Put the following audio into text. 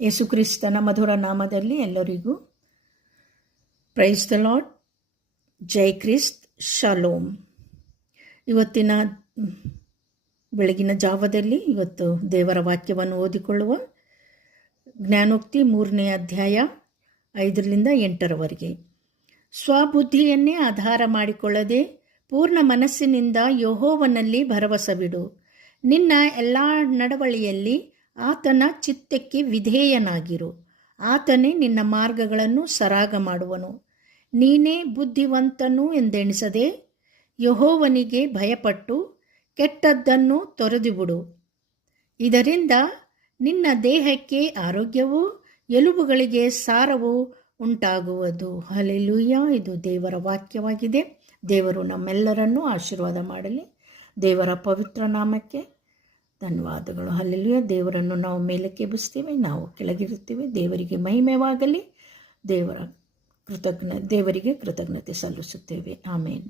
ಯೇಸುಕ್ರಿಸ್ತನ ಮಧುರ ನಾಮದಲ್ಲಿ ಎಲ್ಲರಿಗೂ ಪ್ರೈಸ್ ದ ಲಾರ್ಡ್, ಜೈ ಕ್ರಿಸ್ತ್, ಶಾಲೋಮ್. ಇವತ್ತಿನ ಬೆಳಗಿನ ಜಾವದಲ್ಲಿ ಇವತ್ತು ದೇವರ ವಾಕ್ಯವನ್ನು ಓದಿಕೊಳ್ಳುವ. ಜ್ಞಾನೋಕ್ತಿ 3ನೇ ಅಧ್ಯಾಯ 5-8. ಸ್ವಬುದ್ಧಿಯನ್ನೇ ಆಧಾರ ಮಾಡಿಕೊಳ್ಳದೆ ಪೂರ್ಣ ಮನಸ್ಸಿನಿಂದ ಯೆಹೋವನಲ್ಲಿ ಭರವಸವಿಡು. ನಿನ್ನ ಎಲ್ಲ ನಡವಳಿಯಲ್ಲಿ ಆತನ ಚಿತ್ತಕ್ಕೆ ವಿಧೇಯನಾಗಿರು. ಆತನೇ ನಿನ್ನ ಮಾರ್ಗಗಳನ್ನು ಸರಾಗ ಮಾಡುವನು. ನೀನೇ ಬುದ್ಧಿವಂತನು ಎಂದೆಣಿಸದೆ ಯೆಹೋವನಿಗೆ ಭಯಪಟ್ಟು ಕೆಟ್ಟದ್ದನ್ನು ತೊರೆದುಬಿಡು. ಇದರಿಂದ ನಿನ್ನ ದೇಹಕ್ಕೆ ಆರೋಗ್ಯವೂ ಎಲುಬುಗಳಿಗೆ ಸಾರವೂ ಉಂಟಾಗುವುದು. ಹಲ್ಲೆಲೂಯಾ. ಇದು ದೇವರ ವಾಕ್ಯವಾಗಿದೆ. ದೇವರು ನಮ್ಮೆಲ್ಲರನ್ನೂ ಆಶೀರ್ವಾದ ಮಾಡಲಿ. ದೇವರ ಪವಿತ್ರ ನಾಮಕ್ಕೆ ಧನ್ಯವಾದಗಳು. ಹಲ್ಲೆಲೂಯಾ. ದೇವರನ್ನು ನಾವು ಮೇಲಕ್ಕೆ ಎಬ್ಬಿಸ್ತೀವಿ, ನಾವು ಕೆಳಗಿರುತ್ತೀವಿ. ದೇವರಿಗೆ ಮಹಿಮೆವಾಗಲಿ. ದೇವರಿಗೆ ಕೃತಜ್ಞತೆ ಸಲ್ಲಿಸುತ್ತೇವೆ. ಆಮೇನ್.